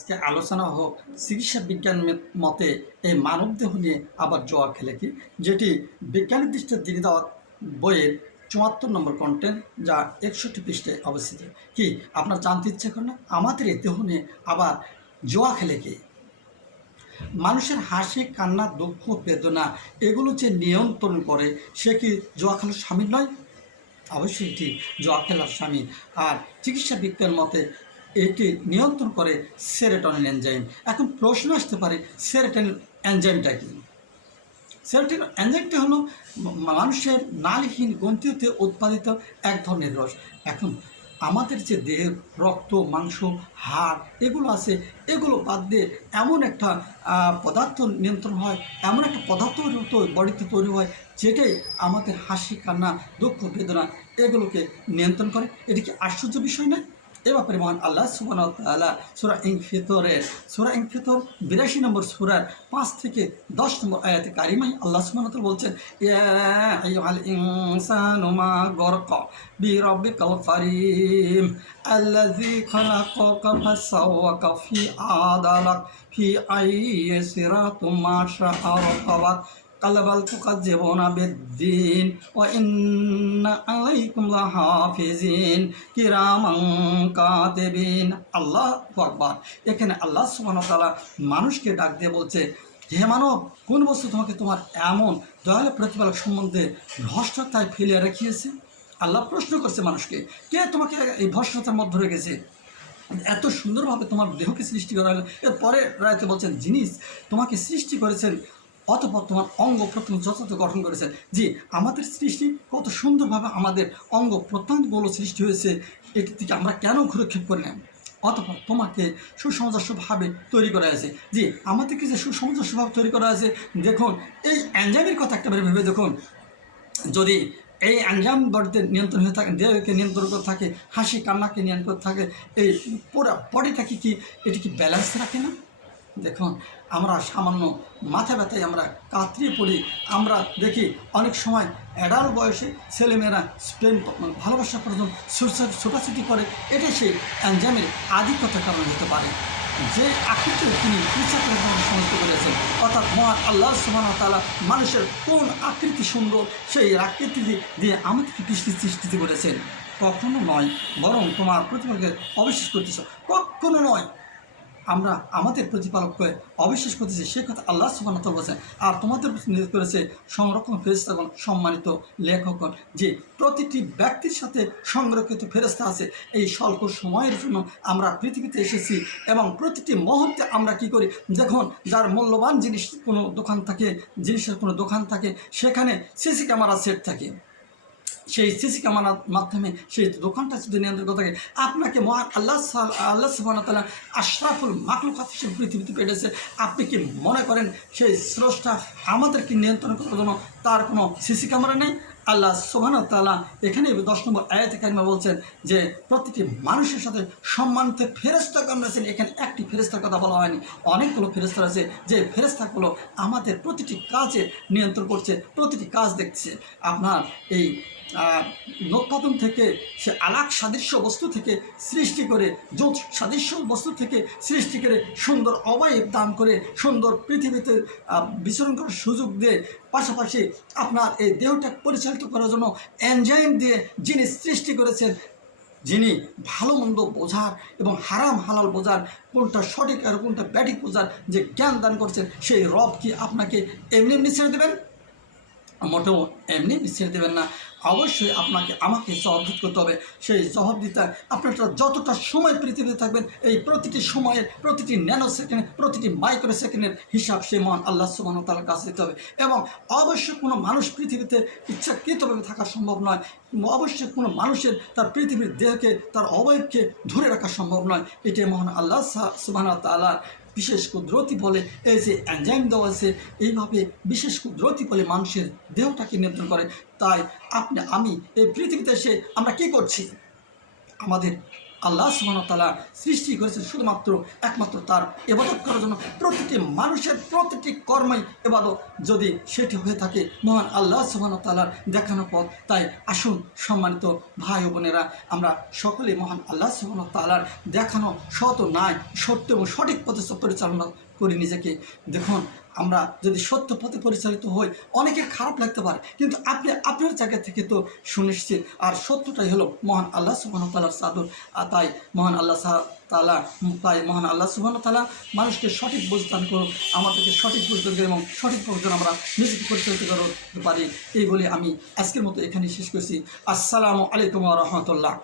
আজকে আলোচনা হোক, চিকিৎসা বিজ্ঞান মতে এই মানবদেহ নিয়ে আবার জোয়া খেলে কি? যেটি বিজ্ঞানী দৃষ্টিতে দিয়ে দেওয়া বইয়ের চুয়াত্তর নম্বর কন্টেন্ট যা একষট্টি পৃষ্ঠে অবস্থিত। কি আপনার জানতে ইচ্ছে করেন না? আমাদের এই দেহ নিয়ে আবার জোয়া খেলে কি? মানুষের হাসি, কান্না, দুঃখ, বেদনা, এগুলো যে নিয়ন্ত্রণ করে, সে কি জোয়া খেলার স্বামী নয়? অবশ্যই এটি জোয়া খেলার স্বামী। আর চিকিৎসা বিজ্ঞান মতে এটি নিয়ন্ত্রণ করে সেরেটনিন এনজাইম। এখন প্রশ্ন আসতে পারে, সেরেটনিন এনজাইমটা কি? সেরোটিন এনজাইমটা হলো মানুষের নালহীন গ্রন্থিতে উৎপাদিত এক ধরনের রস। এখন আমাদের যে দেহের রক্ত, মাংস, হাড়, এগুলো আছে, এগুলো বাদ দিয়ে এমন একটা পদার্থ নিয়ন্ত্রণ হয়, এমন একটা পদার্থ বডিতে তৈরি হয়, যেটাই আমাদের হাসি, কান্না, দুঃখ, বেদনা, এগুলোকে নিয়ন্ত্রণ করে। এটি কি আশ্চর্য বিষয় নয়? এ ব্যাপারে মহান আল্লাহ সুবান তাল্লাহ সুরা ইং সুরা ইং বিরাশি নম্বর সুরার পাঁচ থেকে দশ নম্বর আয়াতে কারিমাই আল্লাহ সুবান বলছেন, ইয়া আইয়ুহাল ইনসানু মা গরক বিরাব্বিকাল কারীম, আল্লাযী খালাকাকা ফাসাওয়াকা ফি আদালাক ফি আইয়ি সিরাতুম শাআ রাকাবাক কালাবাল তুকাজ্জিবুনা বেদিন ও ইন্না আলাইকুম লাহাফিজিন কিরামান কাতিবিন। আল্লাহ আকবার। এখানে আল্লাহ সুবহানাহু তাআলা মানুষকে ডাক দিয়ে বলছে, হে মানব, কোন বস্তু তোমাকে তোমার এমন দয়ালু প্রতিপালক সম্বন্ধে ভ্রষ্টতায় ফেলে রাখিয়েছে? আল্লাহ প্রশ্ন করছে মানুষকে, কে তোমাকে এই ভ্রষ্টতার মধ্যে রেখেছে এত সুন্দরভাবে তোমার দেহকে সৃষ্টি করা হলো। এরপরে রায়তে বলছেন, জিনিস তোমাকে সৃষ্টি করেছেন অতপর তোমার অঙ্গ প্রত্যঙ্গ যথাযথ গঠন করেছেন যে আমাদের সৃষ্টি কত সুন্দরভাবে আমাদের অঙ্গ প্রত্যঙ্গগুলো সৃষ্টি হয়েছে এটি থেকে আমরা কেন ঘুরক্ষেপ করি না? অতপর তোমাকে সুসমঞ্জস্যভাবে তৈরি করা হয়েছে। জি, আমাদেরকে যে সুসমঞ্জস্যভাবে তৈরি করা হয়েছে, দেখুন, এই অ্যাঞ্জামের কথা একটা ভেবে দেখুন। যদি এই আঞ্জাম বডিতে নিয়ন্ত্রণ হয়ে থাকে, দেহকে নিয়ন্ত্রণ করে থাকে, হাসি কান্নাকে নিয়ন্ত্রণ থাকে, এই পুরো বডিটাকে কি এটি কি ব্যালেন্স রাখে না? দেখুন, আমরা সামান্য মাথা ব্যথায় আমরা কাতরিয়ে পড়ি। আমরা দেখি অনেক সময় অ্যাডাল বয়সে ছেলেমেয়েরা প্রেম ভালোবাসা পর্যন্ত ছোটাছুটি করে। এটাই সেই অ্যাঞ্জামের আধিক্যতার কারণে হতে পারে। যে আকৃতি তিনি পৃথক সমস্ত করেছেন, অর্থাৎ মহান আল্লাহ সুবাহ তালা মানুষের কোন আকৃতি সুন্দর, সেই আকৃতি দিয়ে- আমাদেরকে কৃষ্টি সৃষ্টি করেছেন। কখনো নয়, বরং তোমার প্রতিপালকে অবিশ্বাস করতেছ কখনো নয় আমরা আমাদের প্রতিপালককে অবিশ্বাস করতেছি, সে কথা আল্লাহ সুবাহ বলছেন। আর তোমাদের নিয়োগ করেছে সংরক্ষণ ফেরেস্তাগণ সম্মানিত লেখকগণ, যে প্রতিটি ব্যক্তির সাথে সংরক্ষিত ফেরেস্তা আছে। এই স্বল্প সময়ের জন্য আমরা পৃথিবীতে এসেছি এবং প্রতিটি মুহূর্তে আমরা কি করি? দেখুন, যার মূল্যবান জিনিস কোনো দোকান থাকে, জিনিসের কোনো দোকান থাকে, সেখানে সিসি ক্যামেরা সেট থাকে। সেই সিসি ক্যামেরার মাধ্যমে সেই দোকানটা যদি নিয়ন্ত্রণ থাকে, আপনাকে মহান আল্লাহ আল্লাহ সুবাহতালা আশরাফুল মাকলুকাত হিসেবে পৃথিবীতে পেটেছে আপনি কি মনে করেন সেই স্রষ্টা আমাদেরকে নিয়ন্ত্রণ করার জন্য তার কোনো সিসি ক্যামেরা নেই? আল্লাহ সোহান তালা এখানে দশ নম্বর আয়াত কারিমা বলছেন যে, প্রতিটি মানুষের সাথে সম্মানিত ফেরেস্তা কামড়েছেন এখানে একটি ফেরেস্তার কথা বলা হয়নি। অনেকগুলো ফেরেস্তা আছে। যে ফেরেস্তাগুলো আমাদের প্রতিটি কাজে নিয়ন্ত্রণ করছে, প্রতিটি কাজ দেখছে। আপনার এই নোৎপাদন থেকে সে আলাক সাদৃশ্য বস্তু থেকে সৃষ্টি করে জোট সাদৃশ্য বস্তু থেকে সৃষ্টি করে সুন্দর অবয়ব দান করে, সুন্দর পৃথিবীতে বিচরণ করার সুযোগ দিয়ে পাশাপাশি আপনার এই দেহটা পরিচালিত করার জন্য এনজাইম দিয়ে যিনি সৃষ্টি করেছেন, যিনি ভালো মন্দ বোঝার এবং হারাম হালাল বোঝার কোনটা সঠিক আর কোনটা ব্যাঠিক বোঝার যে জ্ঞান দান করছেন, সেই রব কি আপনাকে এমনি এমনি ছেড়ে দেবেন? মোটেও এমনি ছেড়ে দেবেন না। অবশ্যই আপনাকে, আমাকে জবাব দিতে করতে হবে। সেই জবাব দিতে আপনারা যতটা সময় পৃথিবীতে থাকবেন, এই প্রতিটি সময়ের, প্রতিটি ন্যানো সেকেন্ড প্রতিটি মাইক্রো সেকেন্ডের হিসাব সেই মহান আল্লাহ সুবাহ তালার কাছে দিতে হবে। এবং অবশ্যই কোনো মানুষ পৃথিবীতে ইচ্ছাকৃতভাবে থাকা সম্ভব নয়। অবশ্যই কোনো মানুষের তার পৃথিবীর দেহকে, তার অবয়বকে ধরে রাখা সম্ভব নয়। এটি মহান আল্লাহ সুবাহ তালা বিশেষ কুদরতি বলে, এই যে অ্যানজাইম দেওয়া আছে, এইভাবে বিশেষ কুদরতি বলে মানুষের দেহটাকে নিয়ন্ত্রণ করে। তাই আপনি, আমি এই পৃথিবীতে এসে আমরা কি করছি? আমাদের আল্লাহ সুবাহতালা সৃষ্টি করেছেন শুধুমাত্র একমাত্র তার এবাদত করার জন্য। প্রতিটি মানুষের প্রতিটি কর্মই এবাদত যদি সেটি হয়ে থাকে মহান আল্লাহ সুবাহতালার দেখানো পথ, তাই আসুন সম্মানিত ভাই বোনেরা, আমরা সকলে মহান আল্লাহ সুবাহতালার দেখানো সত নাই সত্য এবং সঠিক পথে পরিচালনা করি নিজেকে। দেখুন, আমরা যদি সত্য পথে পরিচালিত হই, অনেকের খারাপ লাগতে পারে। কিন্তু আপনি আপনার জায়গা থেকে তো সুনিশ্চিত। আর সত্যটাই হলো, মহান আল্লাহ সুবাহ তালার সাদর। আর তাই মহান আল্লাহ তালা তাই মহান আল্লাহ সুবাহ তালা মানুষকে সঠিক বুঝদান করুন আমাদেরকে সঠিক বুঝদান করে এবং সঠিক পথে আমরা নিজেকে পরিচালিত করতে পারি। এই বলে আমি আজকের মতো এখানে শেষ করছি। আসসালামু আলাইকুম রহমতুল্লাহ।